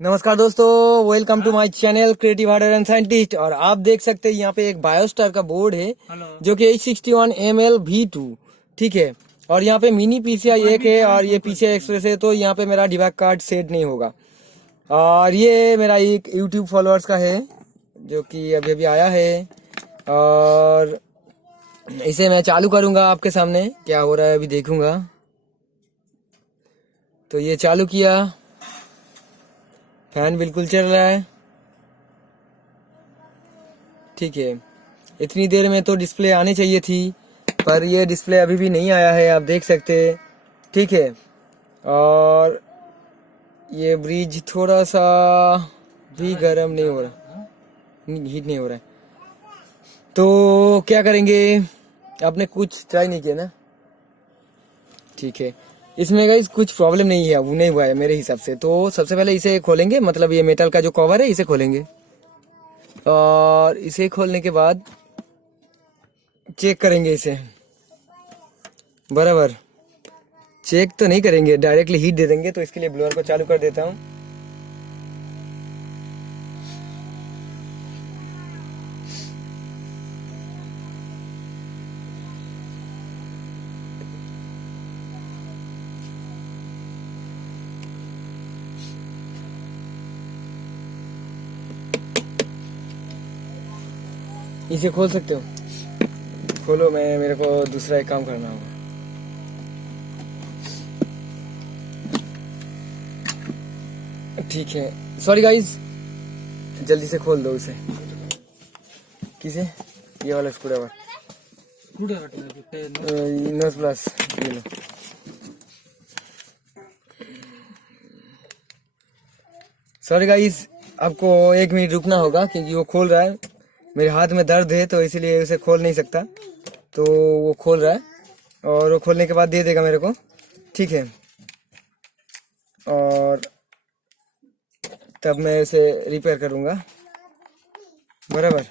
नमस्कार दोस्तों, welcome to my channel creative hardware and scientist. और आप देख सकते हैं यहाँ पे एक बायोस्टार का बोर्ड है जो कि H61ML-V2 ठीक है। और यहाँ पे मिनी PCI एक है और ये PCI एक्सप्रेस है, तो यहाँ पे मेरा डिवाइस कार्ड सेट नहीं होगा। और ये मेरा एक यूट्यूब फॉलोअर्स का है जो कि अभी अभी आया है, और इसे मैं चालू करूँगा आपके सामने क्या हो रहा है अभी देखूँगा। तो ये चालू किया, फैन बिल्कुल चल रहा है ठीक है। इतनी देर में तो डिस्प्ले आनी चाहिए थी, पर ये डिस्प्ले अभी भी नहीं आया है, आप देख सकते हैं ठीक है। और ये ब्रिज थोड़ा सा भी गर्म नहीं हो रहा, हीट नहीं हो रहा है। तो क्या करेंगे, आपने कुछ ट्राई नहीं किया ना, ठीक है। इसमें गाइस कुछ प्रॉब्लम नहीं है, वो नहीं हुआ है मेरे हिसाब से। तो सबसे पहले इसे खोलेंगे, मतलब ये मेटल का जो कवर है इसे खोलेंगे, और इसे खोलने के बाद चेक करेंगे इसे। बराबर चेक तो नहीं करेंगे, डायरेक्टली हीट दे देंगे। तो इसके लिए ब्लोअर को चालू कर देता हूँ। इसे खोल सकते हो, खोलो। मेरे को दूसरा एक काम करना होगा। ठीक है, सॉरी गाइस, जल्दी से खोल दो उसे। किसे? ये वाला स्क्रूड्राइवर इनोस प्लस, ये लो। सॉरी गाइस, आपको 1 मिनट रुकना होगा क्योंकि वो खोल रहा है। मेरे हाथ में दर्द है तो इसीलिए उसे खोल नहीं सकता। तो वो खोल रहा है और वो खोलने के बाद दे देगा मेरे को, ठीक है। और तब मैं इसे रिपेयर करूँगा। बराबर,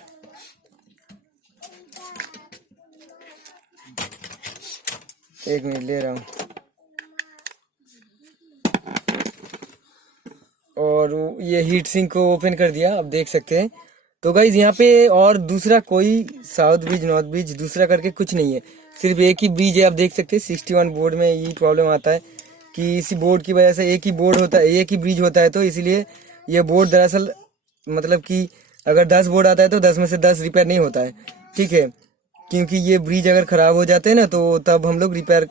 एक मिनट ले रहा हूँ। और ये हीट सिंक को ओपन कर दिया, आप देख सकते हैं। तो गाइज यहाँ पे और दूसरा कोई साउथ ब्रिज नॉर्थ ब्रिज दूसरा करके कुछ नहीं है, सिर्फ एक ही ब्रिज है। आप देख सकते हैं 61 बोर्ड में यही प्रॉब्लम आता है कि इसी बोर्ड की वजह से एक ही बोर्ड होता है, एक ही ब्रिज होता है। तो इसीलिए ये बोर्ड दरअसल मतलब कि अगर 10 बोर्ड आता है तो 10 में से 10 रिपेयर नहीं होता है, ठीक है। क्योंकि ये ब्रिज अगर ख़राब हो जाते हैं ना, तो तब हम लोग रिपेयर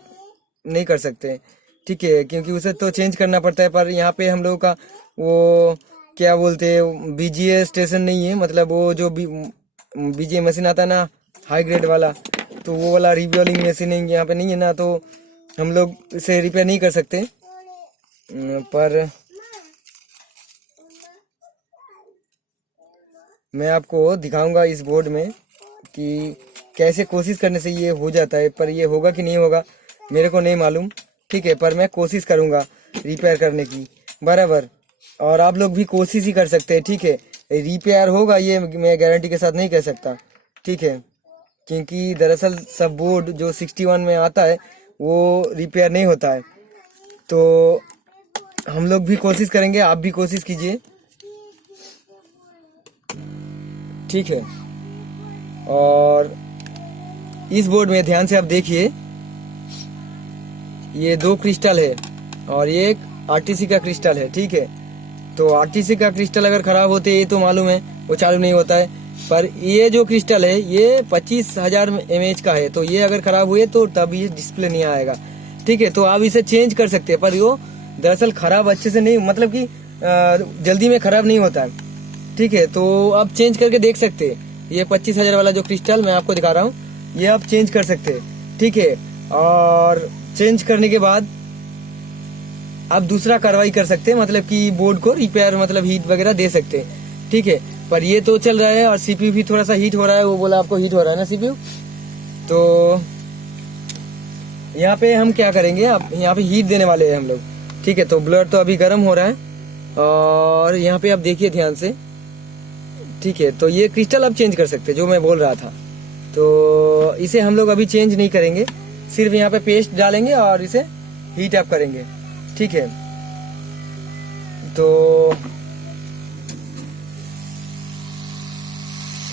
नहीं कर सकते, ठीक है। क्योंकि उसे तो चेंज करना पड़ता है। पर यहाँ पे हम लोगों का वो क्या बोलते हैं, BGA स्टेशन नहीं है, मतलब वो जो BGA मशीन आता है ना, हाई ग्रेड वाला, तो वो वाला रिवॉल्विंग मशीन यहाँ पे नहीं है ना, तो हम लोग इसे रिपेयर नहीं कर सकते। पर मैं आपको दिखाऊंगा इस बोर्ड में कि कैसे कोशिश करने से ये हो जाता है। पर ये होगा कि नहीं होगा मेरे को नहीं मालूम, ठीक है। पर मैं कोशिश करूंगा रिपेयर करने की, बराबर। और आप लोग भी कोशिश ही कर सकते हैं, ठीक है। रिपेयर होगा ये मैं गारंटी के साथ नहीं कह सकता, ठीक है। क्योंकि दरअसल सब बोर्ड जो 61 में आता है वो रिपेयर नहीं होता है। तो हम लोग भी कोशिश करेंगे, आप भी कोशिश कीजिए, ठीक है। और इस बोर्ड में ध्यान से आप देखिए, ये 2 क्रिस्टल है और ये एक RTC का क्रिस्टल है, ठीक है। तो RTC का क्रिस्टल अगर खराब होते हैं ये तो मालूम है, वो चालू नहीं होता है। पर ये जो क्रिस्टल है ये 25,000 mAh का है, तो ये अगर खराब हुए तो तब ये डिस्प्ले नहीं आएगा, ठीक है। तो आप इसे चेंज कर सकते हैं, पर वो दरअसल खराब अच्छे से नहीं, मतलब कि जल्दी में खराब नहीं होता है, ठीक है। तो आप चेंज करके देख सकते हैं। ये 25,000 वाला जो क्रिस्टल मैं आपको दिखा रहा हूँ, ये आप चेंज कर सकते हैं, ठीक है। और चेंज करने के बाद आप दूसरा कार्रवाई कर सकते हैं, मतलब कि बोर्ड को रिपेयर, मतलब हीट वगैरह दे सकते हैं, ठीक है। पर ये तो चल रहा है और CPU भी थोड़ा सा हीट हो रहा है, वो बोला आपको हीट हो रहा है ना CPU। तो यहाँ पे हम क्या करेंगे, अब यहाँ पे हीट देने वाले हैं हम लोग, ठीक है। तो ब्लड तो अभी गर्म हो रहा है, और यहाँ पे आप देखिए ध्यान से, ठीक है। तो ये क्रिस्टल आप चेंज कर सकते हैं जो मैं बोल रहा था। तो इसे हम लोग अभी चेंज नहीं करेंगे, सिर्फ यहाँ पे पेस्ट डालेंगे और इसे हीट अप करेंगे, ठीक है। तो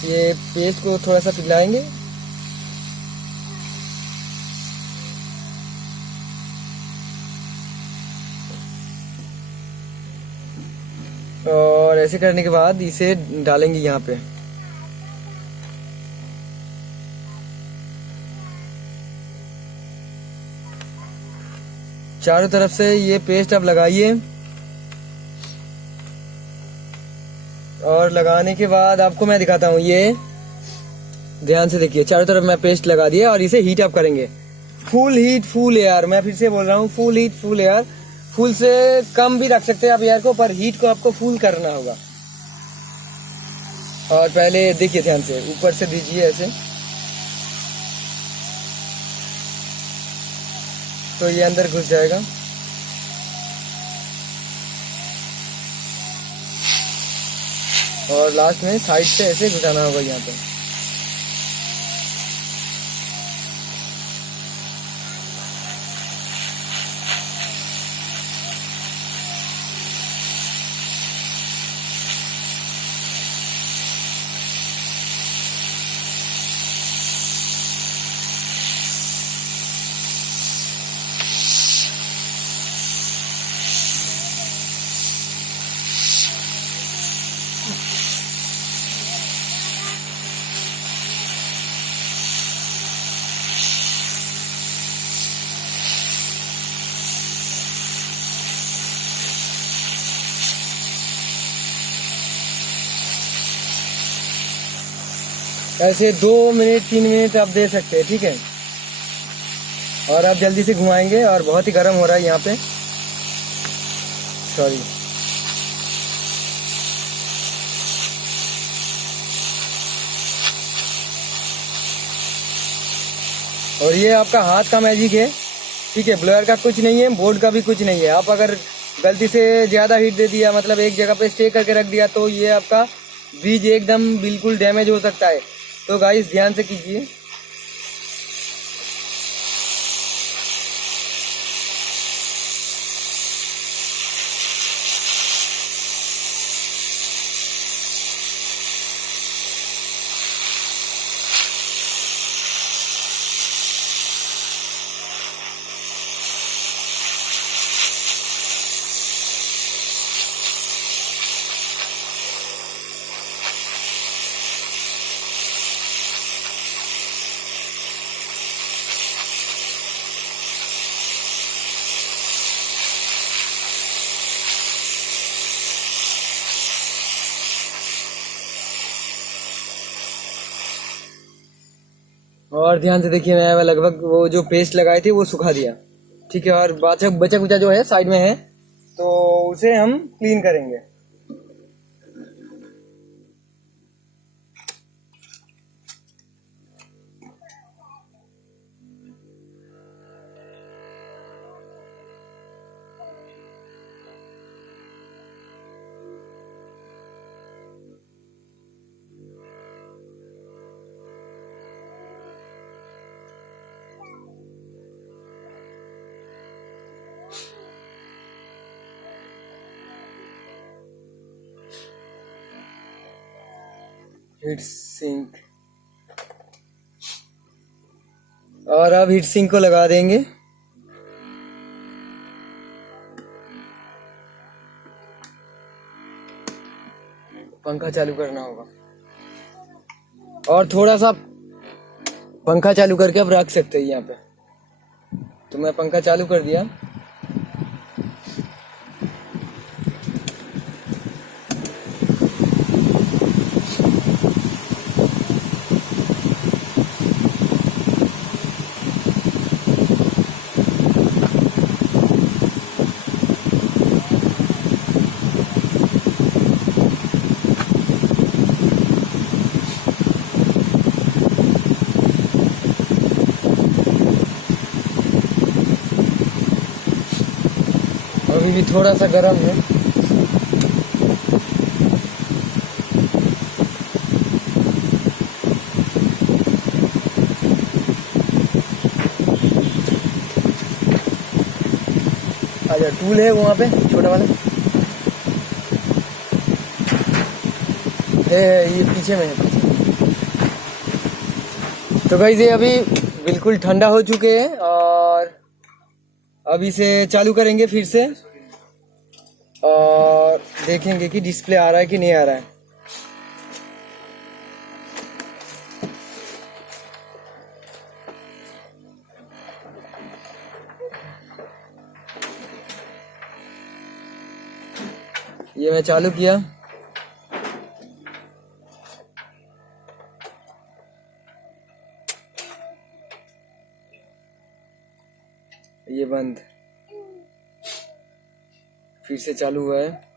ये पेस्ट को थोड़ा सा पिघलाएंगे। और ऐसे करने के बाद इसे डालेंगे यहाँ पे। चारों तरफ से ये पेस्ट आप लगाइए। और लगाने के बाद आपको मैं दिखाता हूँ, ये ध्यान से देखिए, चारों तरफ मैं पेस्ट लगा दिया और इसे हीट अप करेंगे। फुल हीट फुल एयर, मैं फिर से बोल रहा हूँ, full heat full air. Full से कम भी रख सकते हैं आप एयर को, पर हीट को आपको फुल करना होगा। और पहले देखिए ध्यान से, ऊपर से दीजिए ऐसे, तो ये अंदर घुस जाएगा। और लास्ट में साइड से ऐसे घुसाना होगा यहाँ पे। ऐसे 2 मिनट 3 मिनट आप दे सकते हैं, ठीक है। और आप जल्दी से घुमाएंगे, और बहुत ही गर्म हो रहा है यहाँ पे, सॉरी। और ये आपका हाथ का मैजिक है, ठीक है, ब्लोअर का कुछ नहीं है, बोर्ड का भी कुछ नहीं है। आप अगर गलती से ज़्यादा हीट दे दिया, मतलब एक जगह पे स्टे करके रख दिया, तो ये आपका ब्रिज एकदम बिल्कुल डैमेज हो सकता है। तो गाइस ध्यान से कीजिए। और ध्यान से देखिए, मैं लगभग वो जो पेस्ट लगाए थे वो सुखा दिया, ठीक है। और बचा बचा जो है साइड में है, तो उसे हम क्लीन करेंगे। हीट सिंक, और अब हीट सिंक को लगा देंगे। पंखा चालू करना होगा, और थोड़ा सा पंखा चालू करके अब रख सकते हैं यहाँ पे। तो मैं पंखा चालू कर दिया। अभी भी थोड़ा सा गर्म है। अच्छा, टूल है वहाँ पे छोटा वाला है, ये पीछे में है, पीछे। तो गाइस ये अभी बिल्कुल ठंडा हो चुके हैं और अब इसे चालू करेंगे फिर से और देखेंगे कि डिस्प्ले आ रहा है कि नहीं आ रहा है। ये मैं चालू किया, ये बंद, फिर से चालू हुआ है।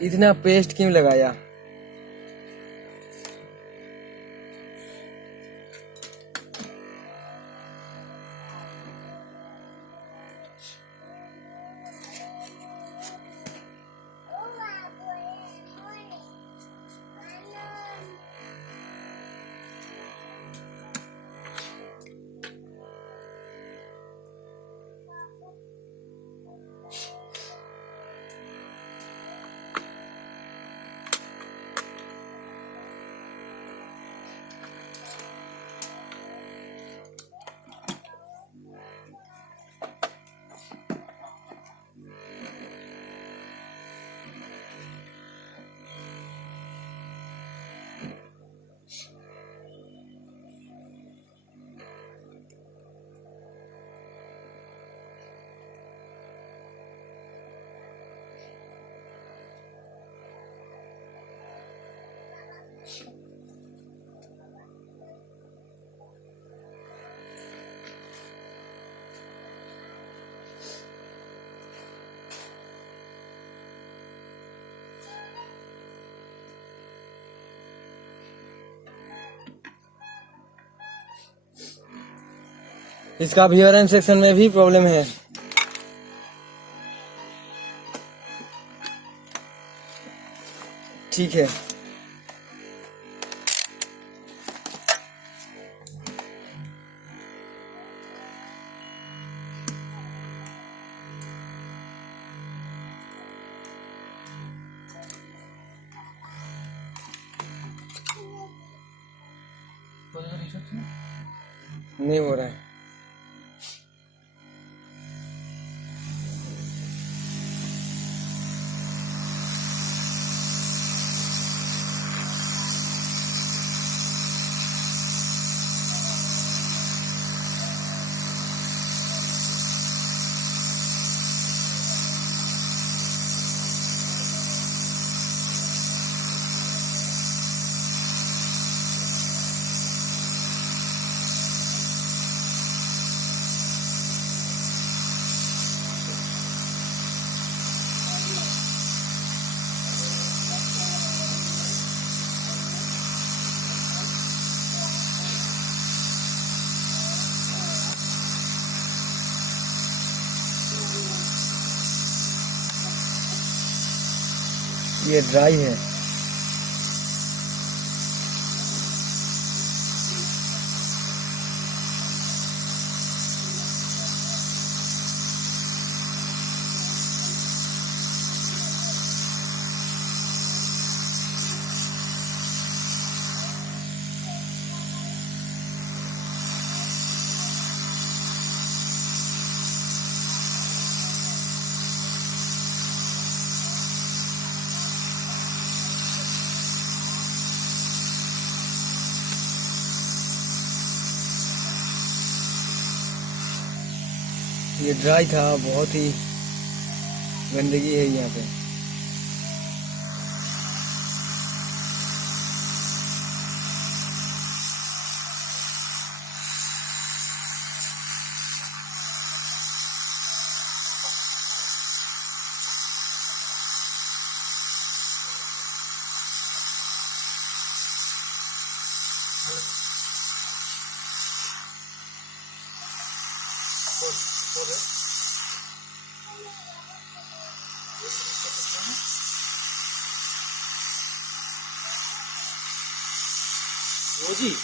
इतना पेस्ट क्यों लगाया? इसका VRM सेक्शन में भी प्रॉब्लम है। ठीक है, नहीं हो रहा है। ये ड्राई है। ये ड्राई था, बहुत ही गंदगी है यहाँ पे। রোজই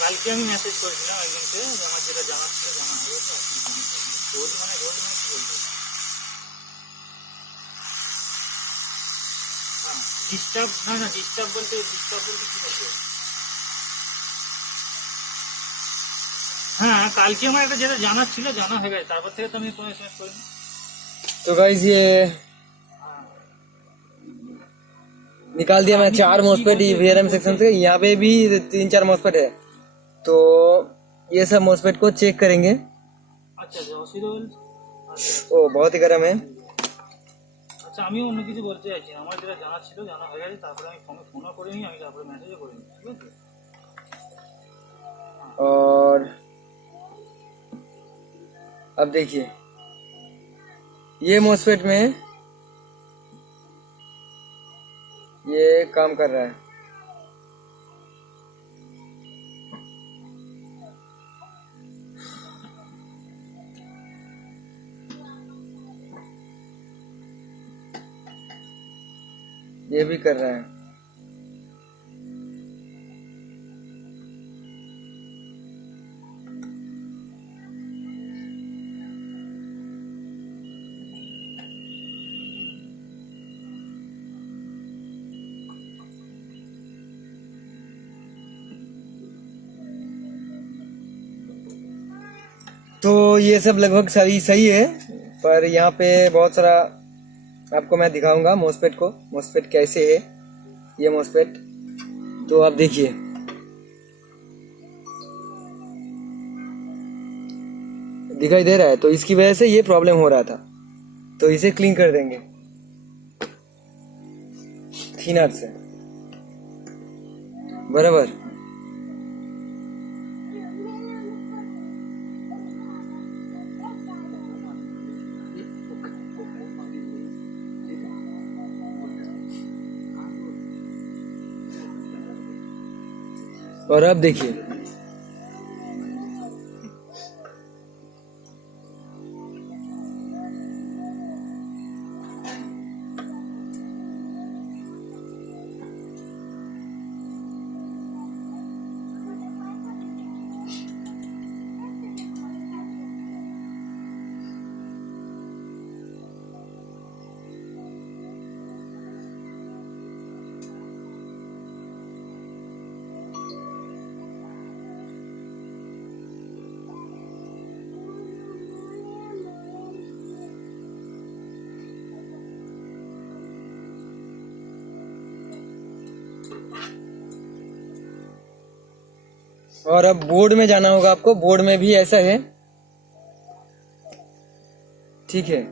কালকে আমি মেসেজ করেছিলাম একজনকে আমার যেটা জানার ছিল জানা হবে তো আপনি রোজ মানে কি বলবো ডিস্টার্ব না ডিস্টার্ব বলতে কি বলতে হ্যাঁ কালকে আমার একটা যেটা জানার ছিল জানা হয়ে গেছে তারপর থেকে তো আমি কোনো এসএমএস করিনি। तो गाइस ये निकाल दिया मैं 4 मॉस्फेट वीआरएम सेक्शन से। यहाँ पे भी 3-4 मॉस्फेट है, तो ये सब मॉस्फेट को चेक करेंगे। আচ্ছা আচ্ছা অসুবিধা বলছে ओ बहुत ही गर्म है। আচ্ছা আমি অন্য কিছু বলতে চাইছি না। আমার যেটা জানা ছিল জানা হয়ে গেছে তারপরে আমি ফোনও করিনি আমি তারপরে মেসেজও করিনি ঠিক আছে। और अब देखिए ये मॉस्फेट में ये काम कर रहा है। ये भी कर रहा है। तो ये सब लगभग सही है, पर यहाँ पे बहुत सारा आपको मैं दिखाऊंगा मॉस्फेट को, मॉस्फेट कैसे है ये मॉस्फेट। तो आप देखिए दिखाई दे रहा है, तो इसकी वजह से ये प्रॉब्लम हो रहा था, तो इसे क्लीन कर देंगे थिनर से बराबर। और अब देखिए और अब बोर्ड में जाना होगा आपको। बोर्ड में भी ऐसा है, ठीक है।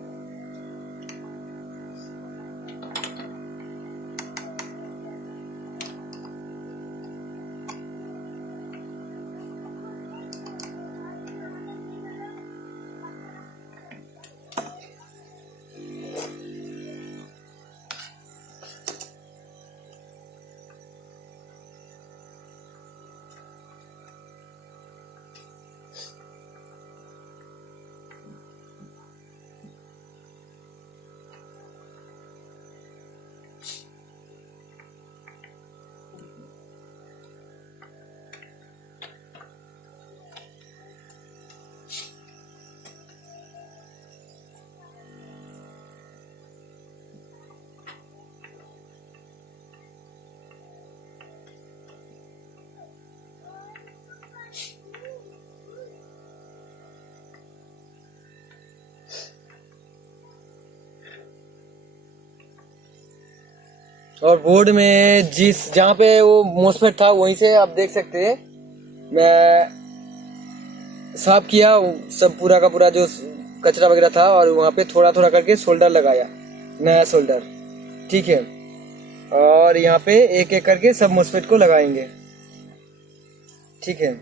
और बोर्ड में जहाँ पे वो मॉस्फेट था वहीं से आप देख सकते हैं मैं साफ किया सब पूरा का पूरा जो कचरा वगैरह था, और वहाँ पे थोड़ा थोड़ा करके सोल्डर लगाया, नया सोल्डर, ठीक है। और यहाँ पे एक एक करके सब मॉस्फेट को लगाएंगे, ठीक है।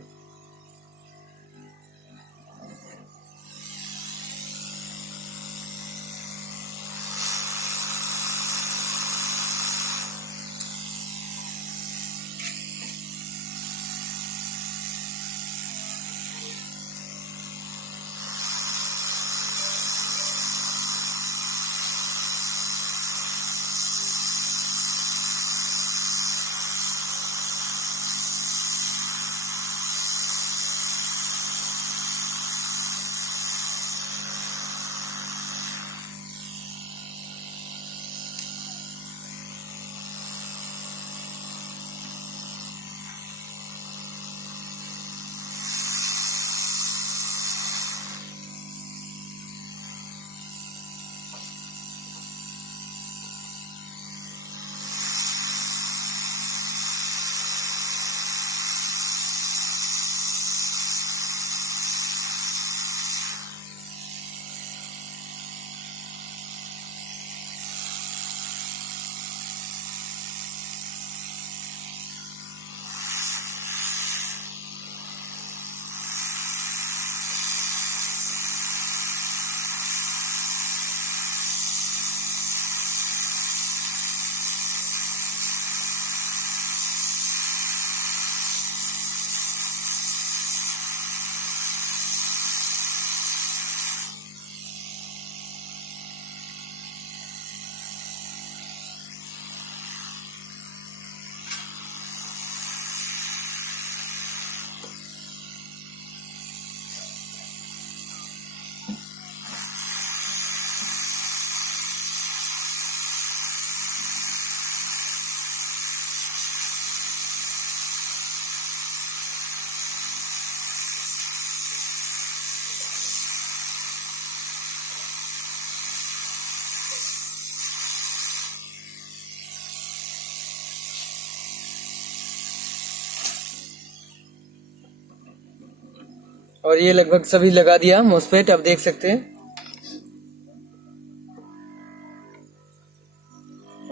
और ये लगभग सभी लगा दिया मोस्फेट, आप देख सकते हैं।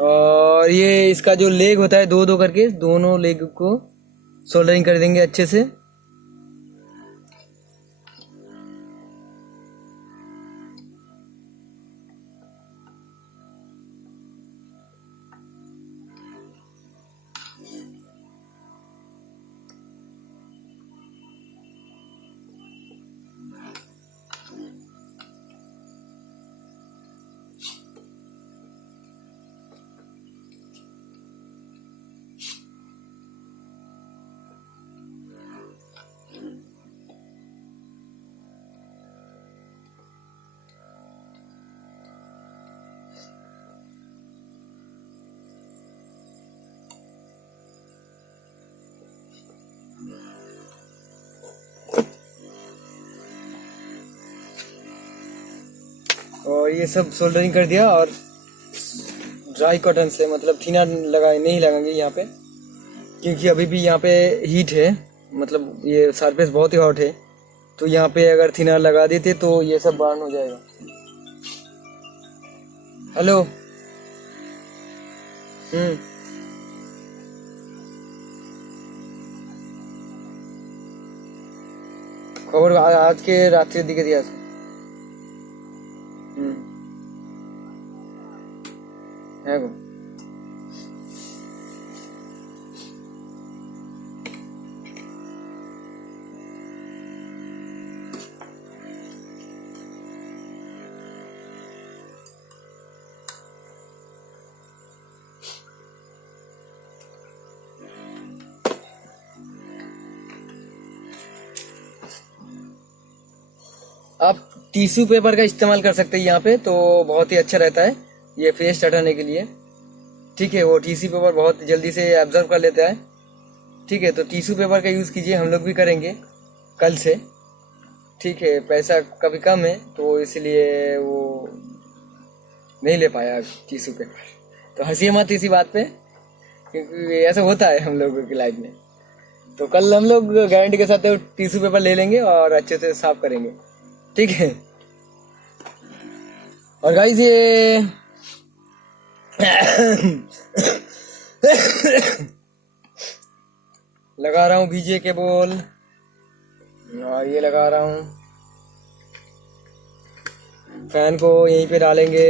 और ये इसका जो लेग होता है, दो दो करके दोनों लेग को सोल्डरिंग कर देंगे अच्छे से। और ये सब सोल्डरिंग कर दिया, और ड्राई कॉटन से, मतलब थीना नहीं लगाएंगे यहाँ पे, क्योंकि अभी भी यहाँ पे हीट है, मतलब ये सरफेस बहुत ही हॉट है। तो यहाँ पे अगर थीना लगा देते तो ये सब बर्न हो जाएगा। हेलो। খবর আজকে রাত্রের দিকে দিয়ে আসো। হ্যাঁ গো। आप टिश्यू पेपर का इस्तेमाल कर सकते हैं यहाँ पे, तो बहुत ही अच्छा रहता है ये पेस्ट हटाने के लिए। ठीक है, वो टिश्यू पेपर बहुत जल्दी से एब्जॉर्ब कर लेता है। ठीक है, तो टिश्यू पेपर का यूज़ कीजिए, हम लोग भी करेंगे कल से। ठीक है, पैसा कभी कम है तो इसलिए वो नहीं ले पाया टिश्यू पेपर। तो हंसिए मत इसी बात पे, क्योंकि ऐसा होता है हम लोगों की लाइफ में। तो कल हम लोग गारंटी के साथ टिश्यू पेपर ले लेंगे और अच्छे से साफ करेंगे। ठीक है। और गाइस ये लगा रहा हूँ बीजे के बोल, और ये लगा रहा हूँ। फैन को यहीं पे डालेंगे,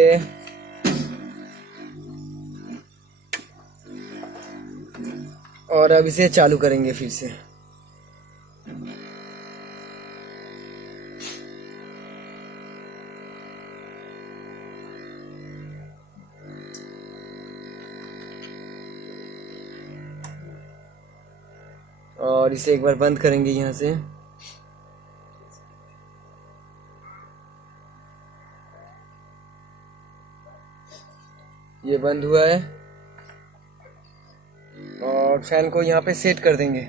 और अब इसे चालू करेंगे फिर से। और इसे एक बार बंद करेंगे यहाँ से। ये बंद हुआ है, और फैन को यहाँ पे सेट कर देंगे।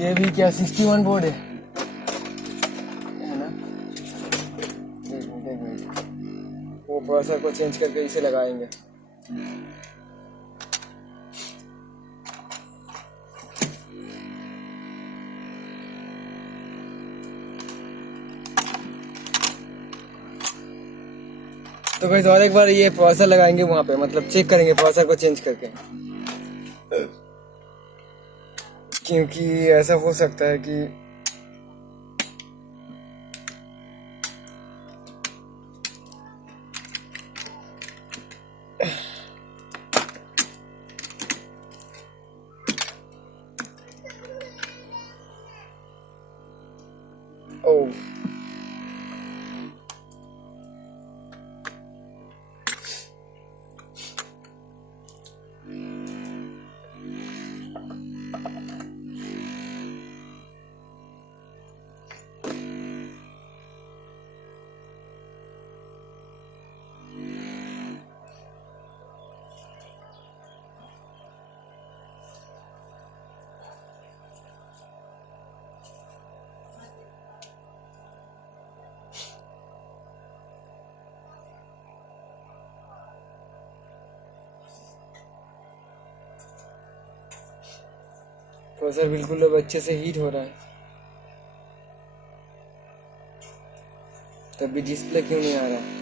ये भी क्या 61 बोर्ड है ना? एक मिनट, वो प्रोसेसर को चेंज करके इसे लगाएंगे। तो गाइस और एक बार ये प्रोसेसर लगाएंगे वहां पे, मतलब चेक करेंगे प्रोसेसर को चेंज करके, क्योंकि ऐसा हो सकता है कि ओ प्रोसेसर बिल्कुल अब अच्छे से हीट हो रहा है, तब भी डिस्प्ले क्यों नहीं आ रहा है?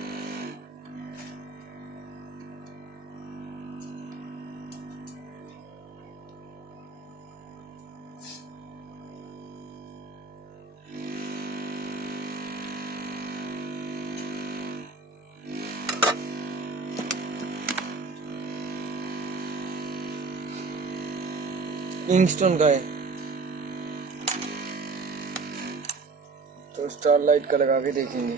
किंगस्टन का है, तो स्टार लाइट का लगा के देखेंगे।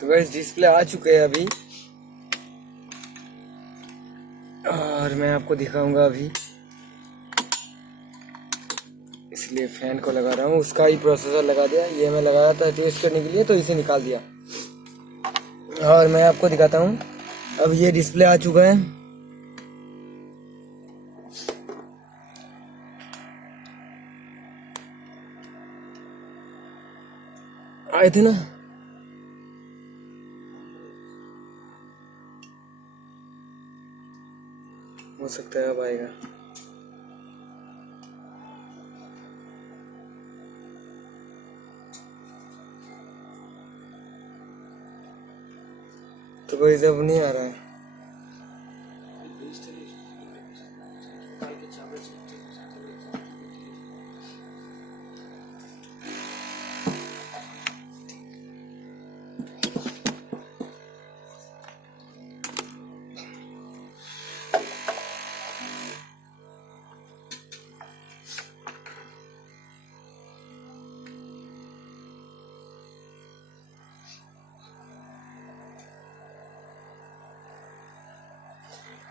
तो गाइस डिस्प्ले आ चुके हैं अभी, और मैं आपको दिखाऊंगा अभी, इसलिए फैन को लगा रहा हूँ। उसका ही प्रोसेसर लगा दिया, ये मैं लगाया था टेस्ट करने के लिए, तो इसे निकाल दिया। और मैं आपको दिखाता हूँ, अब ये डिस्प्ले आ चुका है। आए थे ना, हो सकता है अब आएगा। तो कोई जब नहीं आ रहा है।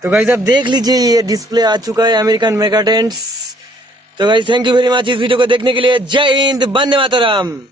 तो गाइस अब देख लीजिए, ये डिस्प्ले आ चुका है अमेरिकन मेगाटेंट्स। तो guys thank you very much इस वीडियो को देखने के लिए। जय हिंद, वंदे मातरम।